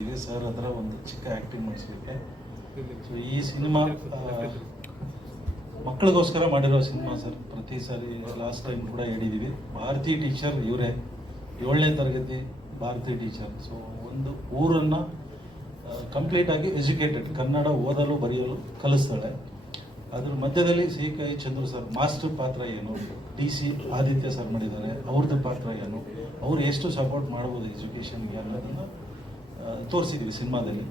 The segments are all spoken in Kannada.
ಸರ್ ಅದರ ಒಂದು ಚಿಕ್ಕ ಆ್ಯಕ್ಟಿಂಗ್ ಮಾಡಿಸ್ಲಿಕ್ಕೆ. ಸೊ ಈ ಸಿನಿಮಾ ಮಕ್ಕಳಿಗೋಸ್ಕರ ಮಾಡಿರೋ ಸಿನಿಮಾ ಸರ್. ಪ್ರತಿ ಸಾರಿ ಲಾಸ್ಟ್ ಟೈಮ್ ಕೂಡ ಹೇಳಿದ್ದೀವಿ, ಭಾರತೀಯ ಟೀಚರ್ ಇವರೇ, 7ನೇ ತರಗತಿ ಭಾರತೀಯ ಟೀಚರ್. ಸೊ ಒಂದು ಊರನ್ನು ಕಂಪ್ಲೀಟಾಗಿ ಎಜುಕೇಟೆಡ್, ಕನ್ನಡ ಓದಲು ಬರೆಯಲು ಕಲಿಸ್ತಾಳೆ. ಅದ್ರ ಮಧ್ಯದಲ್ಲಿ ಸಿ.ಕೈ. ಚಂದ್ರು ಸರ್ ಮಾಸ್ಟರ್ ಪಾತ್ರ ಏನು, DC ಆದಿತ್ಯ ಸರ್ ಮಾಡಿದ್ದಾರೆ, ಅವ್ರದ್ದು ಪಾತ್ರ ಏನು, ಅವ್ರು ಎಷ್ಟು ಸಪೋರ್ಟ್ ಮಾಡ್ಬೋದು ಎಜುಕೇಷನ್ಗೆ ಅನ್ನೋದನ್ನು ತೋರಿಸಿದ್ವಿ ಸಿನಿಮಾದಲ್ಲಿ.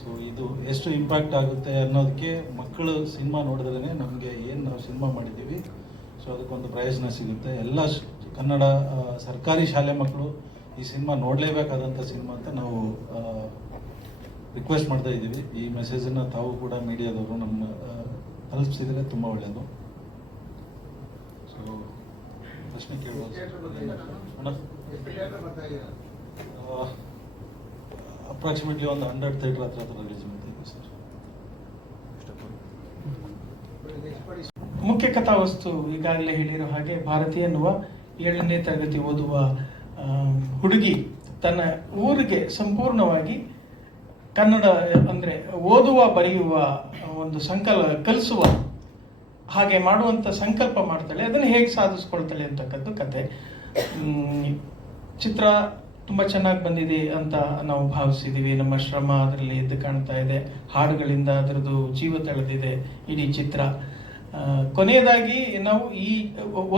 ಸೊ ಇದು ಎಷ್ಟು ಇಂಪ್ಯಾಕ್ಟ್ ಆಗುತ್ತೆ ಅನ್ನೋದಕ್ಕೆ ಮಕ್ಕಳು ಸಿನಿಮಾ ನೋಡಿದ್ರೇ ನಮಗೆ ಏನು ನಾವು ಸಿನಿಮಾ ಮಾಡಿದ್ದೀವಿ ಸೊ ಅದಕ್ಕೊಂದು ಪ್ರಯೋಜನ ಸಿಗುತ್ತೆ. ಎಲ್ಲ ಕನ್ನಡ ಸರ್ಕಾರಿ ಶಾಲೆ ಮಕ್ಕಳು ಈ ಸಿನಿಮಾ ನೋಡಲೇಬೇಕಾದಂಥ ಸಿನಿಮಾ ಅಂತ ನಾವು ರಿಕ್ವೆಸ್ಟ್ ಮಾಡ್ತಾ ಇದ್ದೀವಿ. ಈ ಮೆಸೇಜನ್ನು ತಾವು ಕೂಡ ಮೀಡಿಯಾದವರು ನಮ್ಮ ತಲುಪಿಸಿದರೆ ತುಂಬ ಒಳ್ಳೆಯದು. ಸೊ ಪ್ರಶ್ನೆ ಕೇಳ್ಬೋದು ಅಪ್ರಾಕ್ಸಿಮೇಟ್ಲಿ ಒಂದು 100 ಥಿಯೇಟರ್ ಹತ್ರ ರಿಲೀಸ್ ಮಾಡ್ತೀವಿ ಸರ್. ಮುಖ್ಯ ಕಥಾವಸ್ತು ಈಗಾಗಲೇ ಹೇಳಿರೋ ಹಾಗೆ ಭಾರತಿ ಎನ್ನುವ 7ನೇ ತರಗತಿ ಓದುವ ಹುಡುಗಿ ತನ್ನ ಊರಿಗೆ ಸಂಪೂರ್ಣವಾಗಿ ಕನ್ನಡ ಅಂದರೆ ಓದುವ ಬರೆಯುವ ಒಂದು ಕಲಿಸುವ ಹಾಗೆ ಮಾಡುವಂಥ ಸಂಕಲ್ಪ ಮಾಡ್ತಾಳೆ. ಅದನ್ನು ಹೇಗೆ ಸಾಧಿಸ್ಕೊಳ್ತಾಳೆ ಅಂತಕ್ಕದ್ದು ಕತೆ. ಚಿತ್ರ ತುಂಬ ಚೆನ್ನಾಗಿ ಬಂದಿದೆ ಅಂತ ನಾವು ಭಾವಿಸಿದ್ದೀವಿ. ನಮ್ಮ ಶ್ರಮ ಅದರಲ್ಲಿ ಎದ್ದು ಕಾಣ್ತಾ ಇದೆ. ಹಾಡುಗಳಿಂದ ಅದರದ್ದು ಜೀವ ತಳೆದಿದೆ ಇಡೀ ಚಿತ್ರ. ಕೊನೆಯದಾಗಿ ನಾವು ಈ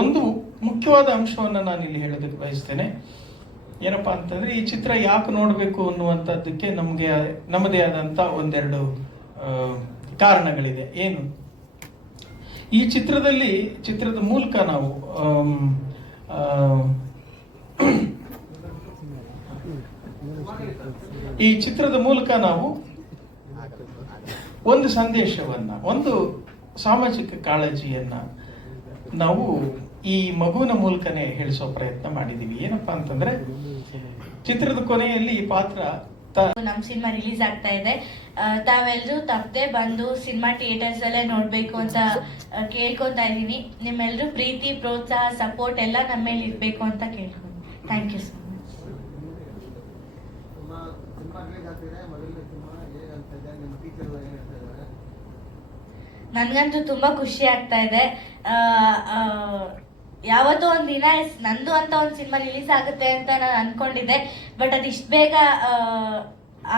ಒಂದು ಮುಖ್ಯವಾದ ಅಂಶವನ್ನು ನಾನು ಇಲ್ಲಿ ಹೇಳೋದಕ್ಕೆ ಬಯಸ್ತೇನೆ. ಏನಪ್ಪಾ ಅಂತಂದ್ರೆ, ಈ ಚಿತ್ರ ಯಾಕೆ ನೋಡಬೇಕು ಅನ್ನುವಂಥದ್ದಕ್ಕೆ ನಮಗೆ ನಮ್ಮದೇ ಆದಂಥ ಒಂದೆರಡು ಕಾರಣಗಳಿದೆ. ಏನು, ಈ ಚಿತ್ರದ ಮೂಲಕ ನಾವು ಒಂದು ಸಂದೇಶವನ್ನ, ಒಂದು ಸಾಮಾಜಿಕ ಕಾಳಜಿಯನ್ನ ನಾವು ಈ ಮಗುವಿನ ಮೂಲಕನೇ ಹೇಳಿಸೋ ಪ್ರಯತ್ನ ಮಾಡಿದೀವಿ. ಏನಪ್ಪಾ ಅಂತಂದ್ರೆ, ಚಿತ್ರದ ಕೊನೆಯಲ್ಲಿ ಈ ಪಾತ್ರ ನಮ್ ಸಿನಿಮಾ ರಿಲೀಸ್ ಆಗ್ತಾ ಇದೆ. ತಾವೆಲ್ಲರೂ ತಪ್ಪದೆ ಬಂದು ಸಿನಿಮಾ ಥಿಯೇಟರ್ಸ್ ಅಲ್ಲೇ ನೋಡ್ಬೇಕು ಅಂತ ಕೇಳ್ಕೊಂತಾ ಇದೀನಿ. ನಿಮ್ಮೆಲ್ಲರೂ ಪ್ರೀತಿ, ಪ್ರೋತ್ಸಾಹ, ಸಪೋರ್ಟ್ ಎಲ್ಲ ನಮ್ಮ ಮೇಲೆ ಇರ್ಬೇಕು ಅಂತ ಕೇಳ್ಕೊಂಡು ಥ್ಯಾಂಕ್ ಯು ಸೊ ಮಚ್. ನನ್ಗಂತೂ ತುಂಬಾ ಖುಷಿ ಆಗ್ತಾ ಇದೆ. ಯಾವತ್ತೋ ಒಂದ್ ದಿನ ನಂದು ಅಂತ ಒಂದು ಸಿನಿಮಾ ರಿಲೀಸ್ ಆಗುತ್ತೆ ಅಂತ ನಾನು ಅನ್ಕೊಂಡಿದ್ದೆ. ಬಟ್ ಅದು ಇಷ್ಟು ಬೇಗ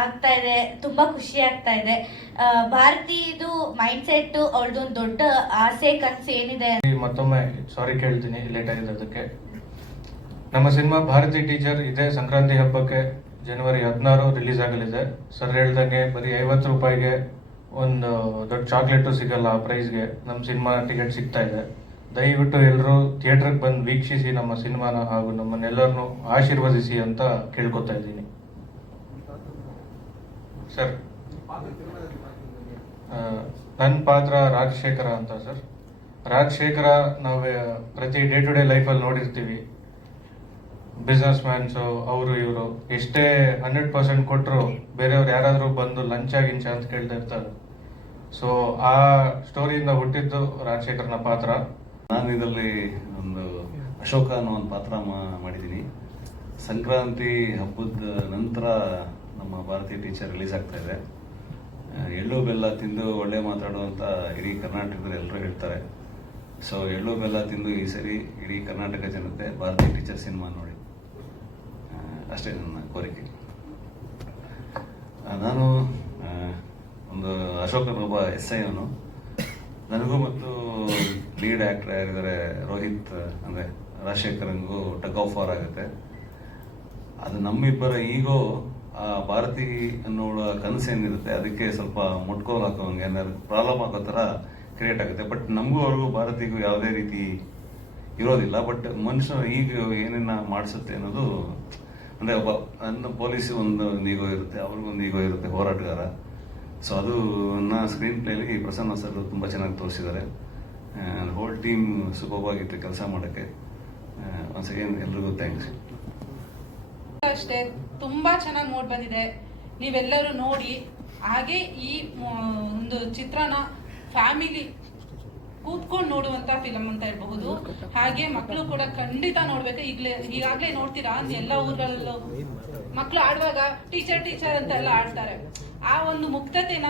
ಆಗ್ತಾ ಇದೆ, ತುಂಬಾ ಖುಷಿ ಆಗ್ತಾ ಇದೆ. ಭಾರತೀದು ಮೈಂಡ್ ಸೆಟ್, ಅವಳದು ಒಂದು ದೊಡ್ಡ ಆಸೆ, ಕನಸು ಏನಿದೆ. ಮತ್ತೊಮ್ಮೆ ಸಾರಿ ಕೇಳ್ತೀನಿ ಲೇಟ್ ಆಗಿರೋದಕ್ಕೆ. ನಮ್ಮ ಸಿನಿಮಾ ಭಾರತಿ ಟೀಚರ್ ಇದೇ ಸಂಕ್ರಾಂತಿ ಹಬ್ಬಕ್ಕೆ ಜನವರಿ 16 ರಿಲೀಸ್ ಆಗಲಿದೆ. ಸರ್ ಹೇಳ್ದಂಗೆ ಬರೀ 50 ರೂಪಾಯಿಗೆ ಒಂದು ದೊಡ್ಡ ಚಾಕ್ಲೇಟು ಸಿಗಲ್ಲ ಆ ಪ್ರೈಸ್ಗೆ ನಮ್ಮ ಸಿನಿಮಾ ಟಿಕೆಟ್ ಸಿಗ್ತಾ ಇದೆ. ದಯವಿಟ್ಟು ಎಲ್ಲರೂ ಥಿಯೇಟರ್ಗೆ ಬಂದು ವೀಕ್ಷಿಸಿ ನಮ್ಮ ಸಿನಿಮಾನ, ಹಾಗೂ ನಮ್ಮನ್ನೆಲ್ಲರನ್ನು ಆಶೀರ್ವದಿಸಿ ಅಂತ ಕೇಳ್ಕೊತಾ ಇದ್ದೀನಿ. ಸರ್, ನನ್ನ ಪಾತ್ರ ರಾಜಶೇಖರ ಅಂತ ಸರ್. ರಾಜಶೇಖರ ನಾವು ಪ್ರತಿ ಡೇ ಟು ಡೇ ಲೈಫಲ್ಲಿ ನೋಡಿರ್ತೀವಿ. ಬಿಸ್ನೆಸ್ ಮ್ಯಾನ್ಸು ಅವರು ಇವರು ಎಷ್ಟೇ 100% ಕೊಟ್ಟರು ಬೇರೆಯವ್ರು ಯಾರಾದರೂ ಬಂದು ಲಂಚ ಗಿಂಚ ಅಂತ ಕೇಳ್ತಾ ಇರ್ತಾರೆ. ಸೊ ಆ ಸ್ಟೋರಿಯಿಂದ ಹುಟ್ಟಿದ್ದು ರಾಜಶೇಖರನ ಪಾತ್ರ. ನಾನು ಇದರಲ್ಲಿ ಒಂದು ಅಶೋಕ ಅನ್ನೋ ಒಂದು ಪಾತ್ರ ಮಾಡಿದ್ದೀನಿ. ಸಂಕ್ರಾಂತಿ ಹಬ್ಬದ ನಂತರ ನಮ್ಮ ಭಾರತೀಯ ಟೀಚರ್ ರಿಲೀಸ್ ಆಗ್ತಾ ಇದೆ. ಎಳ್ಳು ಬೆಲ್ಲ ತಿಂದು ಒಳ್ಳೆ ಮಾತಾಡುವಂಥ ಇಡೀ ಕರ್ನಾಟಕದಲ್ಲಿ ಎಲ್ಲರೂ ಹೇಳ್ತಾರೆ. ಸೊ ಎಳ್ಳು ಬೆಲ್ಲ ತಿಂದು ಈ ಸರಿ ಇಡೀ ಕರ್ನಾಟಕ ಜನತೆ ಭಾರತೀಯ ಟೀಚರ್ ಸಿನಿಮಾ ನೋಡಿ, ಅಷ್ಟೇ ನನ್ನ ಕೋರಿಕೆ. ನಾನು ಒಂದು ಅಶೋಕನ ಒಬ್ಬ SI ಅವನು. ನನಗೂ ಮತ್ತು ಲೀಡ್ ಆ್ಯಕ್ಟರ್ ಯಾರಿದ್ದಾರೆ ರೋಹಿತ್ ಅಂದರೆ ರಾಜಶೇಖರಂಗೂ ಟಗ್ ಆಫ್ ವಾರ್ ಆಗುತ್ತೆ. ಅದು ನಮ್ಮಿಬ್ಬರ ಈಗೋ ಆ ಭಾರತಿ ಅನ್ನೋಳ ಕನಸೇನಿರುತ್ತೆ ಅದಕ್ಕೆ ಸ್ವಲ್ಪ ಮುಟ್ಕೋಲ್ ಹಾಕೋಂಗೆ ಏನಾದ್ರು ಪ್ರಾಬ್ಲಮ್ ಆಗೋ ಥರ ಕ್ರಿಯೇಟ್ ಆಗುತ್ತೆ. ಬಟ್ ನಮಗೂ ಅವ್ರಿಗೂ ಭಾರತಿಗೂ ಯಾವುದೇ ರೀತಿ ಇರೋದಿಲ್ಲ. ಬಟ್ ಮನುಷ್ಯ ಈಗ ಏನೇನ ಮಾಡಿಸುತ್ತೆ ಅನ್ನೋದು ಅಂದರೆ ಒಬ್ಬ ನನ್ನ ಪೊಲೀಸ್ ಒಂದು ಈಗೋ ಇರುತ್ತೆ, ಅವ್ರಿಗೊಂದು ಈಗೋ ಇರುತ್ತೆ, ಹೋರಾಟಗಾರ. ಸೊ ಅದು ಸ್ಕ್ರೀನ್ ಪ್ಲೇಲಿ ಪ್ರಸನ್ನ ಸರ್ ತುಂಬ ಚೆನ್ನಾಗಿ ತೋರಿಸಿದ್ದಾರೆ. ಹೋಲ್ ಟೀಮ್ ಸೂಪರ್ ಆಗಿತ್ತು ಕೆಲಸ ಮಾಡೋಕ್ಕೆ. ಒನ್ಸ್ ಅಗೇನ್ ಎಲ್ರಿಗೂ ಥ್ಯಾಂಕ್ಸ್. ಅಷ್ಟೇ ತುಂಬಾ ಚೆನ್ನಾಗಿ ಮೂಡ್ ಬಂದಿದೆ, ನೀವೆಲ್ಲರೂ ನೋಡಿ. ಹಾಗೆ ಈ ಒಂದು ಚಿತ್ರನ ಫ್ಯಾಮಿಲಿ ಕೂತ್ಕೊಂಡು ನೋಡುವಂತ ಫಿಲಂ ಅಂತ ಹೇಳ್ಬಹುದು. ಹಾಗೆ ಮಕ್ಕಳು ಕೂಡ ಖಂಡಿತ ನೋಡ್ಬೇಕು. ಈಗಾಗ್ಲೇ ನೋಡ್ತೀರಾ ಎಲ್ಲ ಊರುಗಳಲ್ಲೂ ಮಕ್ಕಳು ಆಡುವಾಗ ಟೀಚರ್ ಟೀಚರ್ ಅಂತ ಎಲ್ಲ ಆಡ್ತಾರೆ. ಆ ಒಂದು ಮುಕ್ತತೆನ